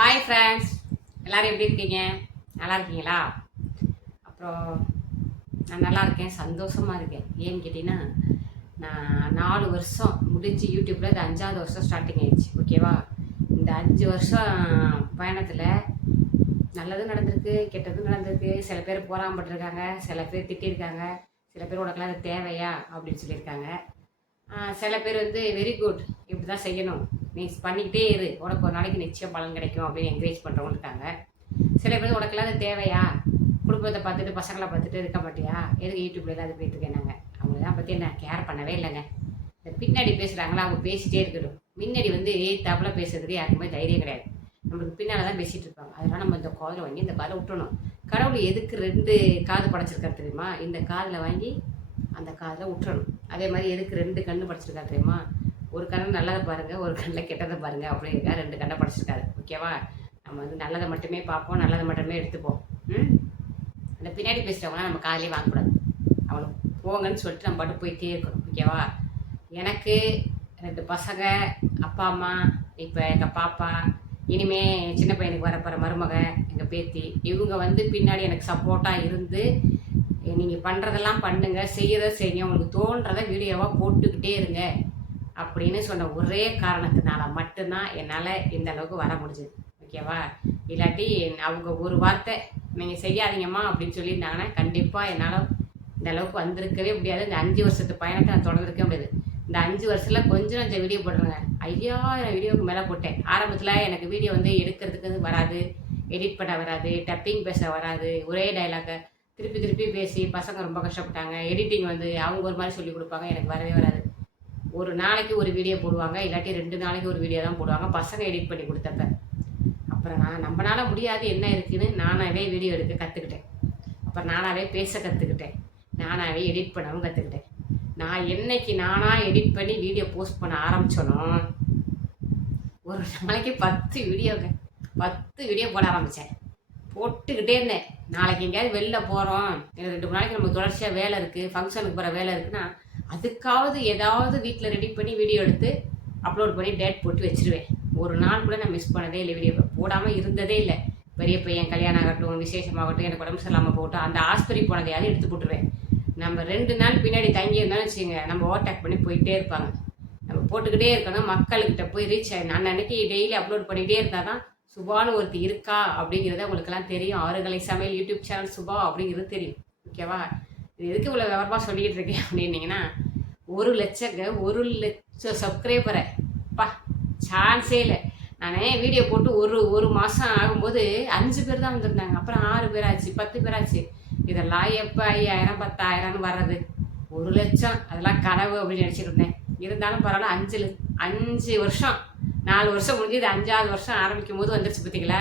Hi friends எல்லாரும் எப்படி இருக்கீங்க? நல்லா இருக்கீங்களா? அப்புறம் நான் நல்லா இருக்கேன். சந்தோஷமாக இருக்கேன். ஏன்னு கேட்டிங்கன்னா நான் நாலு வருஷம் முடிஞ்சு யூடியூப்பில் இது அஞ்சாவது வருஷம் ஸ்டார்டிங் ஆயிடுச்சு. ஓகேவா இந்த அஞ்சு வருஷம் பயணத்தில் நல்லதும் நடந்திருக்கு கெட்டதும் நடந்திருக்கு. சில பேர் போராமப்பட்டிருக்காங்க சில பேர் திட்டிருக்காங்க. சில பேர் உனக்குலாம் அது தேவையா? அப்படின்னு சொல்லியிருக்காங்க. சில பேர் வந்து வெரி குட் இப்படி தான் செய்யணும். நீ பண்ணிக்கிட்டே இரு. உனக்கு ஒரு நாளைக்கு நிச்சயம் பலன் கிடைக்கும் அப்படின்னு என்கரேஜ் பண்ணுறவங்க இருக்காங்க சில பேர் உனக்கெல்லாம் அது தேவையா? குடும்பத்தை பார்த்துட்டு பசங்களை பார்த்துட்டு இருக்க மாட்டியா? எதுக்கு யூடியூப்ல எல்லாம் அது போயிட்டு இருக்கேனாங்க அவங்களெல்லாம் பற்றி என்ன கேர் பண்ணவே இல்லைங்க. இந்த பின்னாடி பேசுகிறாங்களா அவங்க பேசிட்டே இருக்கட்டும். முன்னாடி வந்து தப்பில் பேசுறதுக்கு யாருக்குமே தைரியம் கிடையாது. நம்மளுக்கு பின்னால் தான் பேசிகிட்டு இருப்பாங்க. அதனால் நம்ம இந்த காதில் வாங்கி இந்த காதை விட்டணும் கடவுள் எதுக்கு ரெண்டு காது படைச்சிருக்காரு தெரியுமா? இந்த காதில் வாங்கி அந்த காதில் விட்டுறணும். அதே மாதிரி எதுக்கு ரெண்டு கண்ணு படைச்சிருக்காரு தெரியுமா? ஒரு கண்ணை நல்லதை பாருங்க ஒரு கண்ணில் கெட்டதை பாருங்க அப்படி ரெண்டு கண்ணை படிச்சிருக்காரு. ஓகேவா நம்ம வந்து நல்லதை மட்டுமே பார்ப்போம் நல்லதை மட்டுமே எடுத்துப்போம். ம்? அந்த பின்னாடி பேசுகிறவங்களாம் நம்ம காதிலே வாங்கக்கூடாது. அவங்கள போங்கன்னு சொல்லிட்டு நம்ம பாட்டு போயிட்டே இருக்கணும். ஓகேவா எனக்கு ரெண்டு பசங்க அப்பா அம்மா இப்போ எங்கள் பாப்பா இனிமே சின்ன பையனுக்கு வரப்போகிற மருமக எங்கள் பேத்தி இவங்க வந்து பின்னாடி எனக்கு சப்போர்ட்டாக இருந்து நீங்கள் பண்ணுறதெல்லாம் பண்ணுங்க செய்கிறத செய்யுங்க. உங்களுக்கு தோன்றதை வீடியோவாக போட்டுக்கிட்டே இருங்க. அப்படின்னு சொன்ன ஒரே காரணத்தினால மட்டும்தான் என்னால் இந்த அளவுக்கு வர முடிஞ்சது. ஓகேவா? இல்லாட்டி அவங்க ஒரு வார்த்தை நீங்கள் செய்யாதீங்கம்மா அப்படின்னு சொல்லியிருந்தாங்கன்னா கண்டிப்பாக என்னால் இந்த அளவுக்கு வந்திருக்கவே முடியாது. இந்த அஞ்சு வருஷத்து பயணத்தை நான் தொடர்ந்துருக்கவே முடியாது. இந்த அஞ்சு வருஷத்தில் கொஞ்சம் கொஞ்சம் வீடியோ போடுறேங்க ஐயாயிரம் வீடியோவுக்கு மேலே போட்டேன். ஆரம்பத்தில் எனக்கு வீடியோ வந்து எடுக்கிறதுக்கு வராது எடிட் பண்ண வராது டப்பிங் பேச வராது ஒரே டைலாக்கை திருப்பி திருப்பி பேசி பசங்க ரொம்ப கஷ்டப்பட்டாங்க. எடிட்டிங் வந்து அவங்க ஒரு மாதிரி சொல்லி கொடுப்பாங்க. எனக்கு வரவே வராது. ஒரு நாளைக்கு ஒரு வீடியோ போடுவாங்க இல்லாட்டி ரெண்டு நாளைக்கு ஒரு வீடியோ தான் போடுவாங்க. பசங்க எடிட் பண்ணி கொடுத்தப்ப. அப்புறம் நான் நம்மளால முடியாது என்ன இருக்குன்னு நானாகவே வீடியோ எடுக்க கற்றுக்கிட்டேன் அப்புறம் நானாகவே பேச கற்றுக்கிட்டேன் நானாகவே எடிட் பண்ணவும் கற்றுக்கிட்டேன் நான் என்னைக்கு நானாக எடிட் பண்ணி வீடியோ போஸ்ட் பண்ண ஆரம்பிச்சனோ ஒரு நாளைக்கு பத்து வீடியோங்க பத்து வீடியோ போட ஆரம்பித்தேன் போட்டுக்கிட்டே இருந்தேன். நாளைக்கு எங்கேயாவது வெளில போகிறோம் ரெண்டு மூணு நாளைக்கு நமக்கு தொடர்ச்சியாக வேலை இருக்குது ஃபங்க்ஷனுக்கு போகிற வேலை இருக்குன்னா அதுக்காவது ஏதாவது வீட்டில் ரெடி பண்ணி வீடியோ எடுத்து அப்லோட் பண்ணி டேட் போட்டு வச்சிருவேன். ஒரு நாள் கூட நான் மிஸ் பண்ணதே இல்லை. வீடியோ போடாமல் இருந்ததே இல்லை. பெரிய பையன் கல்யாணம் ஆகட்டும் விசேஷமாகட்டும் எனக்கு உடம்பு சரியில்லாமல் போகட்டும் அந்த ஆஸ்பத்திரி போனதையாவது எடுத்து போட்டுருவேன். நம்ம ரெண்டு நாள் பின்னாடி தங்கி இருந்தாலும் வச்சுங்க நம்ம ஓவர்டேக் பண்ணி போயிட்டே இருப்பாங்க. நம்ம போட்டுக்கிட்டே இருக்கணும் மக்கள்கிட்ட போய் ரீச் ஆகி நான் அன்னைக்கு டெய்லி அப்லோட் பண்ணிகிட்டே இருந்தால் தான் சுபான்னு ஒருத்தி இருக்கா அப்படிங்கிறத உங்களுக்கெல்லாம் தெரியும். ஆறுகலை சமையல் யூடியூப் சேனல் சுபா அப்படிங்கிறது தெரியும். ஓகேவா இது எதுக்கு இவ்வளோ விவரமாக சொல்லிக்கிட்டு இருக்கேன் அப்படின்னீங்கன்னா ஒரு லட்சங்க ஒரு லட்சம் சப்ஸ்கிரைபரை பா சான்ஸே இல்லை. நான் வீடியோ போட்டு ஒரு ஒரு மாதம் ஆகும்போது அஞ்சு பேர் தான் வந்திருந்தாங்க. அப்புறம் ஆறு பேர் ஆச்சு பத்து பேர் ஆச்சு. இதெல்லாம் எப்போ ஐயாயிரம் பத்தாயிரம்னு வர்றது? ஒரு லட்சம். அதெல்லாம் கனவு அப்படின்னு நினச்சிட்டு இருந்தேன். இருந்தாலும் பரவாயில்ல அஞ்சு அஞ்சு வருஷம். நாலு வருஷம் முடிஞ்சு இது அஞ்சாவது வருஷம் ஆரம்பிக்கும் போது வந்துருச்சு பார்த்தீங்களா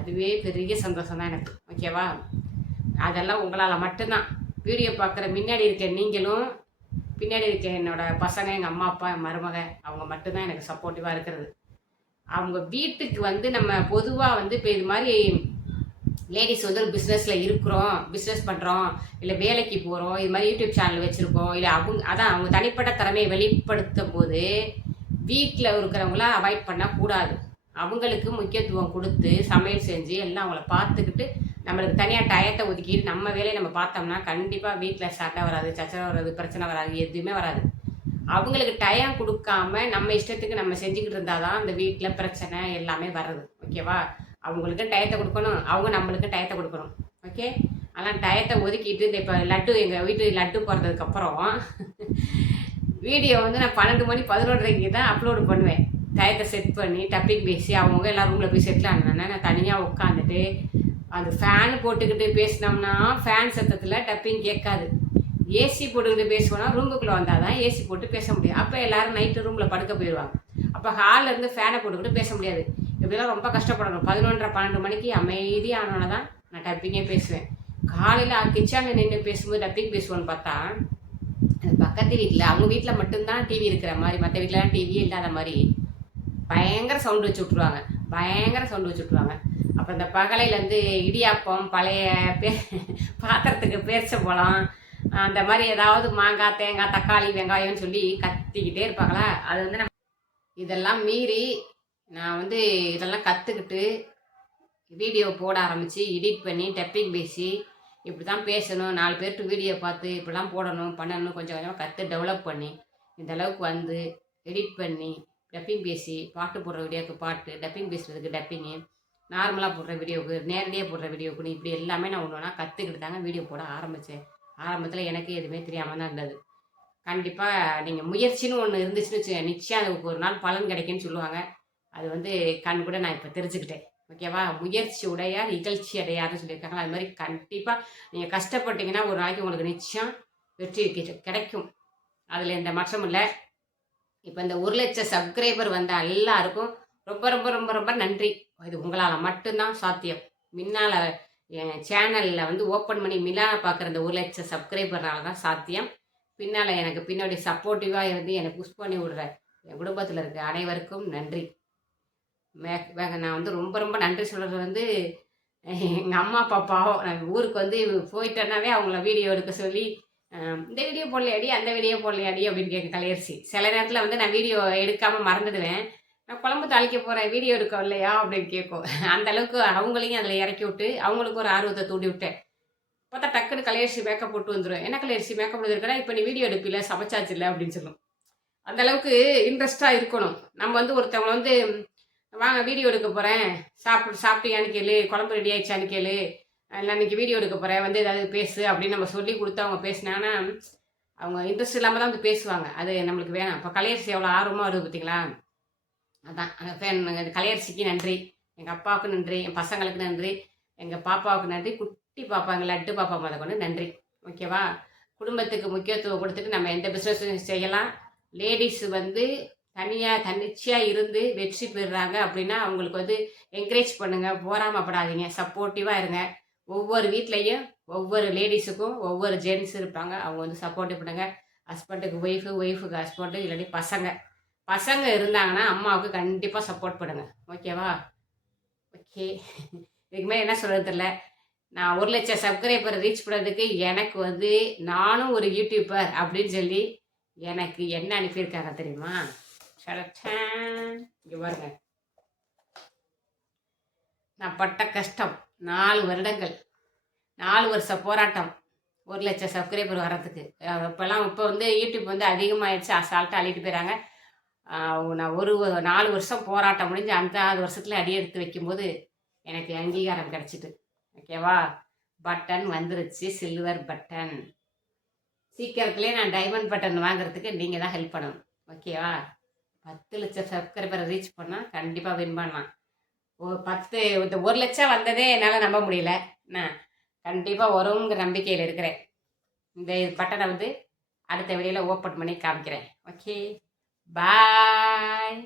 அதுவே பெரிய சந்தோஷம் தான் எனக்கு ஓகேவா அதெல்லாம் உங்களால் மட்டும்தான். வீடியோ பார்க்குற முன்னாடி இருக்க நீங்களும் பின்னாடி இருக்க என்னோட பசங்க எங்கள் அம்மா அப்பா என் மருமக அவங்க மட்டும்தான் எனக்கு சப்போர்ட்டிவாக இருக்கிறது. அவங்க வீட்டுக்கு வந்து நம்ம பொதுவாக வந்து இப்போ இது மாதிரி லேடிஸ் வந்து ஒரு பிஸ்னஸில் இருக்கிறோம் பிஸ்னஸ் பண்ணுறோம் இல்லை வேலைக்கு போகிறோம் இது மாதிரி யூடியூப் சேனல் வச்சுருக்கோம் இல்லை அவங்க அதான் அவங்க தனிப்பட்ட திறமையை வெளிப்படுத்தும் போது வீட்டில் இருக்கிறவங்கள அவாய்ட் பண்ணக்கூடாது. அவங்களுக்கு முக்கியத்துவம் கொடுத்து சமையல் செஞ்சு எல்லாம் அவங்கள பார்த்துக்கிட்டு நம்மளுக்கு தனியாக டயத்தை ஒதுக்கிட்டு நம்ம வேலையை நம்ம பார்த்தோம்னா கண்டிப்பாக வீட்டில் சண்டை வராது சச்சரவு வராது பிரச்சனை வராது எதுவுமே வராது. அவங்களுக்கு டயம் கொடுக்காம நம்ம இஷ்டத்துக்கு நம்ம செஞ்சுக்கிட்டு இருந்தால் தான் அந்த வீட்டில் பிரச்சனை எல்லாமே வர்றது. ஓகேவா அவங்களுக்கு டயத்தை கொடுக்கணும். அவங்க நம்மளுக்கு டயத்தை கொடுக்கணும். ஓகே ஆனால் டயத்தை ஒதுக்கிட்டு இந்த இப்போ லட்டு எங்கள் வீட்டு லட்டு போகிறதுக்கப்புறம் வீடியோ வந்து நான் பன்னெண்டு மணி பதினொன்றரைக்கு தான் அப்லோடு பண்ணுவேன். டயத்தை செட் பண்ணி டப்பிங் பேசி அவங்கவுங்க எல்லா ரூமில் போய் செட்டில் ஆனேன்னா நான் தனியாக உட்காந்துட்டு அந்த ஃபேன் போட்டுக்கிட்டு பேசினோம்னா ஃபேன் சத்தத்தில் டப்பிங் கேட்காது. ஏசி போட்டுக்கிட்டு பேசுவோம்னா ரூமுக்குள்ளே வந்தால் தான் ஏசி போட்டு பேச முடியும். அப்போ எல்லாரும் நைட்டு ரூமில் படுக்க போயிடுவாங்க அப்போ ஹாலில் இருந்து ஃபேனை போட்டுக்கிட்டு பேச முடியாது. இப்படிலாம் ரொம்ப கஷ்டப்படணும். பதினொன்றரை பன்னெண்டு மணிக்கு அமைதியானோன்னு தான் நான் டப்பிங்கே பேசுவேன். காலையில் கிச்சனில் நின்று பேசும்போது டப்பிங் பேசுவோன்னு பார்த்தா அது பக்கத்து வீட்டில் அவங்க வீட்டில் மட்டும்தான் டிவி இருக்கிற மாதிரி மற்ற வீட்டிலலாம் டிவியே இல்லாத மாதிரி பயங்கர சவுண்டு வச்சு விட்ருவாங்க பயங்கர சவுண்டு வச்சு விட்ருவாங்க அப்போ இந்த பகலையிலேருந்து இடியாப்பம் பழைய பே பாத்திரத்துக்கு பேரிச்ச பழம் அந்த மாதிரி ஏதாவது மாங்காய் தேங்காய் தக்காளி வெங்காயம்னு சொல்லி கத்திக்கிட்டே இருப்பாங்களா? அது வந்து நம்ம இதெல்லாம் மீறி நான் வந்து இதெல்லாம் கற்றுக்கிட்டு வீடியோ போட ஆரம்பித்து எடிட் பண்ணி டப்பிங் பேசி இப்படி தான் பேசணும். நாலு பேர்ட்டு வீடியோ பார்த்து இப்படிலாம் போடணும் பண்ணணும் கொஞ்சம் கொஞ்சமாக கற்று டெவலப் பண்ணி இந்த அளவுக்கு வந்து எடிட் பண்ணி டப்பிங் பேசி பாட்டு போடுற வீடியோக்கு பாட்டு டப்பிங் பேசுகிறதுக்கு டப்பிங்கு நார்மலாக போடுற வீடியோவுக்கு நேரடியாக போடுற வீடியோவுக்கு இப்படி எல்லாமே நான் ஒன்று ஒன்றா கற்றுக்கிட்டு தாங்க வீடியோ போட ஆரம்பித்தேன் ஆரம்பத்தில் எனக்கு எதுவுமே தெரியாமல் தான் இருந்தது. கண்டிப்பாக நீங்கள் முயற்சின்னு ஒன்று இருந்துச்சுன்னு நிச்சயம் அதுக்கு ஒரு நாள் பலன் கிடைக்குன்னு சொல்லுவாங்க. அது வந்து கண் கூட நான் இப்போ தெரிஞ்சுக்கிட்டேன். ஓகேவா முயற்சி உடையார் இகழ்ச்சி அடையார்னு சொல்லியிருக்காங்க அது மாதிரி கண்டிப்பாக நீங்கள் கஷ்டப்பட்டீங்கன்னா ஒரு நாளைக்கு உங்களுக்கு நிச்சயம் வெற்றி கிடைக்கும். அதில் எந்த மாற்றமும் இல்லை. இப்போ இந்த ஒரு லட்சம் சப்ஸ்கிரைபர் வந்த எல்லாருக்கும் ரொம்ப ரொம்ப ரொம்ப ரொம்ப நன்றி. இது உங்களால் மட்டும்தான் சாத்தியம். முன்னால் என் சேனலில் வந்து ஓப்பன் பண்ணி மிலான பார்க்குற இந்த ஒரு லட்சம் சப்ஸ்கிரைபர்னால தான் சாத்தியம். பின்னால் எனக்கு பின்னாடி சப்போர்ட்டிவாக இருந்து என்னை புஷ் பண்ணி விடுற என் குடும்பத்தில் இருக்க அனைவருக்கும் நன்றி. மே- வேக நான் வந்து ரொம்ப ரொம்ப நன்றி சொல்கிறது வந்து எங்கள் அம்மா அப்பா பாவம் நான் ஊருக்கு வந்து போயிட்டேன்னாவே அவங்கள வீடியோ எடுக்க சொல்லி இந்த வீடியோ போடலையாடி அந்த வீடியோ போடலையாடி அப்படின்னு கேட்க கலையரிசி சில நேரத்தில் வந்து நான் வீடியோ எடுக்காமல் மறந்துடுவேன். நான் குழம்பு தாளிக்க போகிறேன் வீடியோ எடுக்க இல்லையா அப்படின்னு கேட்கும். அந்த அளவுக்கு அவங்களையும் அதில் இறக்கி விட்டு அவங்களுக்கு ஒரு ஆர்வத்தை தூண்டி விட்டேன். பார்த்தா டக்குன்னு கலையரிசி மேக்கப் போட்டு வந்துடும் என்ன கலையரிசி மேக்கப் போட்டுருக்கா இப்போ நீ வீடியோ எடுப்பில சமைச்சாச்சு இல்லை அப்படின்னு சொல்லும். அந்த அளவுக்கு இன்ட்ரெஸ்டாக இருக்கணும். நம்ம வந்து ஒருத்தவங்க வந்து வாங்க வீடியோ எடுக்க போகிறேன் சாப்பிட்டு சாப்பிட்டியான்னு கேளு குழம்பு ரெடி ஆயிடுச்சான்னு கேளு. இல்லை இன்னைக்கு வீடியோ எடுக்க போகிறேன் வந்து ஏதாவது பேசு அப்படின்னு நம்ம சொல்லி கொடுத்து அவங்க பேசினாங்கன்னா அவங்க இன்ட்ரெஸ்ட் இல்லாமல் தான் வந்து பேசுவாங்க. அது நம்மளுக்கு வேணாம். இப்போ கலையரிசி எவ்வளோ ஆர்வமாக வருது பார்த்தீங்களா அதான். ஃபேன் கலையரிசிக்கு நன்றி. எங்கள் அப்பாவுக்கு நன்றி. என் பசங்களுக்கு நன்றி. எங்கள் பாப்பாவுக்கு நன்றி. குட்டி பாப்பா எங்கள் லட்டு பாப்பா முத கொண்டு நன்றி. ஓகேவா? குடும்பத்துக்கு முக்கியத்துவம் கொடுத்துட்டு நம்ம எந்த பிஸ்னஸும் செய்யலாம். லேடிஸ் வந்து தனியாக தன்னிச்சையாக இருந்து வெற்றி பெறுறாங்க அப்படின்னா அவங்களுக்கு வந்து என்கரேஜ் பண்ணுங்கள் போராமப்படாதீங்க. சப்போர்ட்டிவாக இருங்க. ஒவ்வொரு வீட்லேயும் ஒவ்வொரு லேடிஸுக்கும் ஒவ்வொரு ஜென்ஸ் இருப்பாங்க. அவங்க வந்து சப்போர்ட்டிவ் பண்ணுங்கள் ஹஸ்பண்டுக்கு ஒய்ஃபு ஒய்ஃபுக்கு ஹஸ்பண்டு இல்லாட்டி பசங்க. பசங்க இருந்தாங்கன்னா அம்மாவுக்கு கண்டிப்பாக சப்போர்ட் பண்ணுங்க. ஓகேவா ஓகே இதுக்கு மேலே என்ன சொல்கிறது தெரியல. நான் ஒரு லட்சம் சப்ஸ்கிரைபர் ரீச் பண்ணுறதுக்கு எனக்கு வந்து நானும் ஒரு யூடியூபர் அப்படின்னு சொல்லி எனக்கு என்ன அனுப்பியிருக்காங்க தெரியுமா? இங்கே பாருங்க. நான் பட்ட கஷ்டம். நாலு வருடங்கள். நாலு வருஷ போராட்டம். ஒரு லட்சம் சப்ஸ்கிரைபர் வர்றதுக்கு. இப்போல்லாம் இப்போ வந்து யூடியூப் வந்து அதிகமாகிடுச்சு அசால்ட்டாக அள்ளிட்டு போயிறாங்க. நான் ஒரு நாலு வருஷம் போராட்டம் முடிஞ்சு அஞ்சாவது வருஷத்தில் அடி எடுத்து வைக்கும்போது எனக்கு அங்கீகாரம் கிடச்சிட்டு. ஓகேவா? பட்டன் வந்துருச்சு சில்வர் பட்டன். சீக்கிரத்துலேயே நான் டைமண்ட் பட்டன் வாங்குறதுக்கு நீங்கள் தான் ஹெல்ப் பண்ணணும். ஓகேவா? பத்து லட்சம் சப்ஸ்கிரைபரை ரீச் பண்ணால் கண்டிப்பாக வின் பண்ணலாம். ஒரு பத்து இந்த ஒரு லட்சம் வந்ததே என்னால் நம்ப முடியல. நான் கண்டிப்பாக வருங்கிற நம்பிக்கையில் இருக்கிறேன். இந்த பட்டனை வந்து அடுத்த வெளியில் ஓப்பன் பண்ணி காமிக்கிறேன். ஓகே? பாய்